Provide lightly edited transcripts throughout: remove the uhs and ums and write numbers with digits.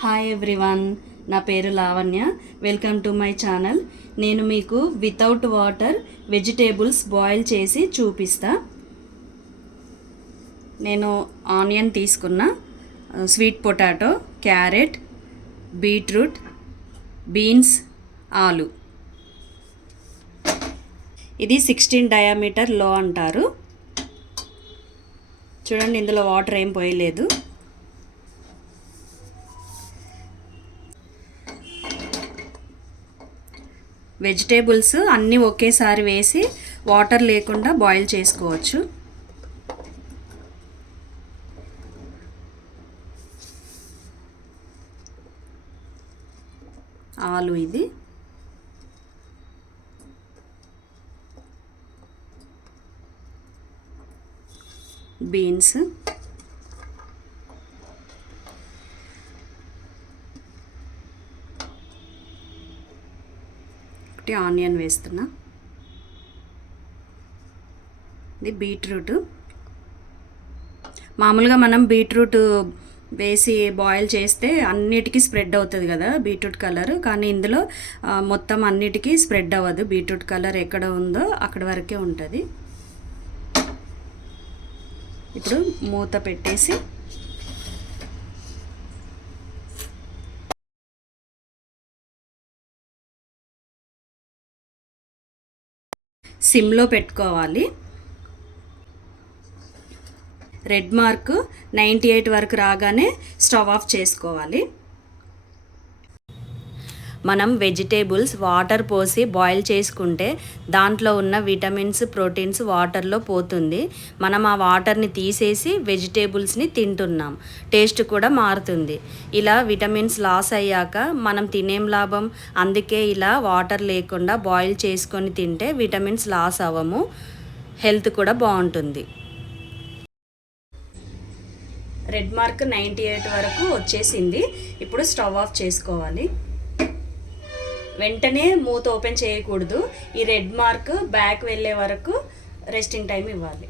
Hi everyone, నా పేరు Lavanya. Welcome to my channel. నేను మీకు వితౌట్ వాటర్ వెజిటేబుల్స్ బాయిల్ చేసి చూపిస్తా. నేను ఆనియన్ తీసుకున్న, sweet potato, carrot, beetroot, beans, ఆలు. ఇది 16 డయామీటర్ లో అంటారు. చూడండి, ఇందులో వాటర్ ఏం పోయలేదు. వెజిటేబుల్స్ అన్నీ ఒకేసారి వేసి వాటర్ లేకుండా బాయిల్ చేసుకోవచ్చు. ఆలు, ఇది బీన్స్, ఆనియన్ వేస్తున్నా. ఇది బీట్రూట్. మామూలుగా మనం బీట్రూట్ వేసి బాయిల్ చేస్తే అన్నిటికీ స్ప్రెడ్ అవుతుంది కదా బీట్రూట్ కలర్, కానీ ఇందులో మొత్తం అన్నిటికీ స్ప్రెడ్ అవ్వదు. బీట్రూట్ కలర్ ఎక్కడ ఉందో అక్కడ వరకే ఉంటుంది. ఇప్పుడు మూత పెట్టేసి సిమ్లో పెట్టుకోవాలి. రెడ్ మార్క్ 98 వరకు రాగానే స్టవ్ ఆఫ్ చేసుకోవాలి. మనం వెజిటేబుల్స్ వాటర్ పోసి బాయిల్ చేసుకుంటే దాంట్లో ఉన్న విటమిన్స్, ప్రోటీన్స్ వాటర్లో పోతుంది. మనం ఆ వాటర్ని తీసేసి వెజిటేబుల్స్ని తింటున్నాం. టేస్ట్ కూడా మారుతుంది. ఇలా విటమిన్స్ లాస్ అయ్యాక మనం తినేం లాభం? అందుకే ఇలా వాటర్ లేకుండా బాయిల్ చేసుకొని తింటే విటమిన్స్ లాస్ అవ్వము, హెల్త్ కూడా బాగుంటుంది. రెడ్ మార్క్ 98 వరకు వచ్చేసింది. ఇప్పుడు స్టవ్ ఆఫ్ చేసుకోవాలి. వెంటనే మూత ఓపెన్ చేయకూడదు. ఈ రెడ్ మార్క్ బ్యాక్ వెళ్ళే వరకు రెస్టింగ్ టైం ఇవ్వాలి.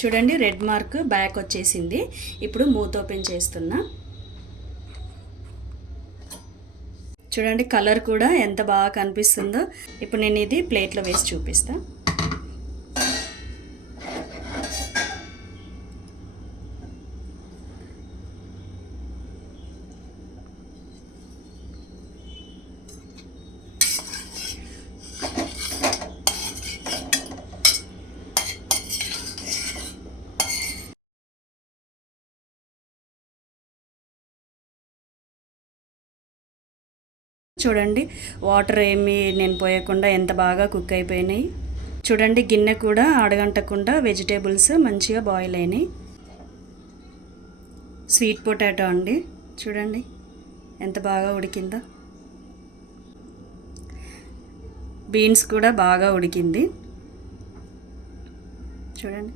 చూడండి, రెడ్ మార్క్ బ్యాక్ వచ్చేసింది. ఇప్పుడు మూత ఓపెన్ చేస్తున్నా. చూడండి, కలర్ కూడా ఎంత బాగా కనిపిస్తుందో. ఇప్పుడు నేను ఇది ప్లేట్లో వేసి చూపిస్తా. చూడండి, వాటర్ ఏమీ నేను పోయకుండా ఎంత బాగా కుక్ అయిపోయినాయి. చూడండి, గిన్నె కూడా అడగంటకుండా వెజిటేబుల్స్ మంచిగా బాయిల్ అయినాయి. స్వీట్ పొటాటో అండి, చూడండి ఎంత బాగా ఉడికిందో. బీన్స్ కూడా బాగా ఉడికింది. చూడండి,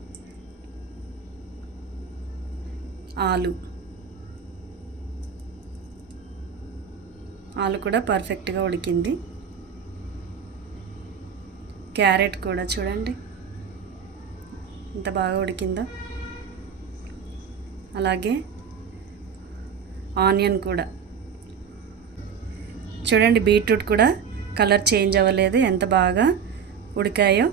ఆలు కూడా పర్ఫెక్ట్గా ఉడికింది. క్యారెట్ కూడా చూడండి ఎంత బాగా ఉడికిందో. అలాగే ఆనియన్ కూడా చూడండి, బీట్రూట్ కూడా కలర్ చేంజ్ అవ్వలేదు, ఎంత బాగా ఉడికాయో.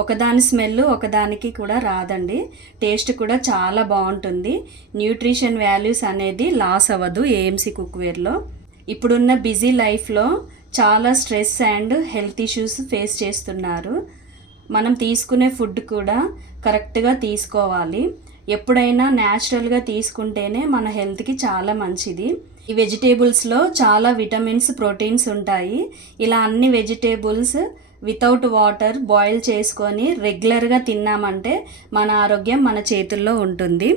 ఒకదాని స్మెల్ ఒకదానికి కూడా రాదండి. టేస్ట్ కూడా చాలా బాగుంటుంది. న్యూట్రిషన్ వాల్యూస్ అనేది లాస్ అవ్వదు ఏఎంసీ కుక్వేర్లో. ఇప్పుడున్న బిజీ లైఫ్లో చాలా stress and health issues face చేస్తున్నారు. మనం తీసుకునే ఫుడ్ కూడా కరెక్ట్గా తీసుకోవాలి. ఎప్పుడైనా న్యాచురల్గా తీసుకుంటేనే మన హెల్త్కి చాలా మంచిది. ఈ వెజిటేబుల్స్లో చాలా విటమిన్స్, ప్రోటీన్స్ ఉంటాయి. ఇలా అన్ని వెజిటేబుల్స్ వితౌట్ వాటర్ బాయిల్ చేసుకొని రెగ్యులర్గా తిన్నామంటే మన ఆరోగ్యం మన చేతుల్లో ఉంటుంది.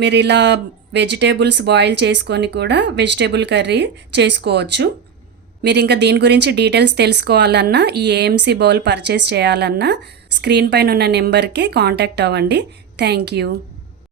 మీరు ఇలా వెజిటేబుల్స్ బాయిల్ చేసుకొని కూడా వెజిటేబుల్ కర్రీ చేసుకోవచ్చు. మీరు ఇంకా దీని గురించి డీటెయిల్స్ తెలుసుకోవాలన్నా, ఈ ఏఎంసీ బౌల్ పర్చేస్ చేయాలన్నా స్క్రీన్ పైన ఉన్న నెంబర్కి కాంటాక్ట్ అవ్వండి. Thank you.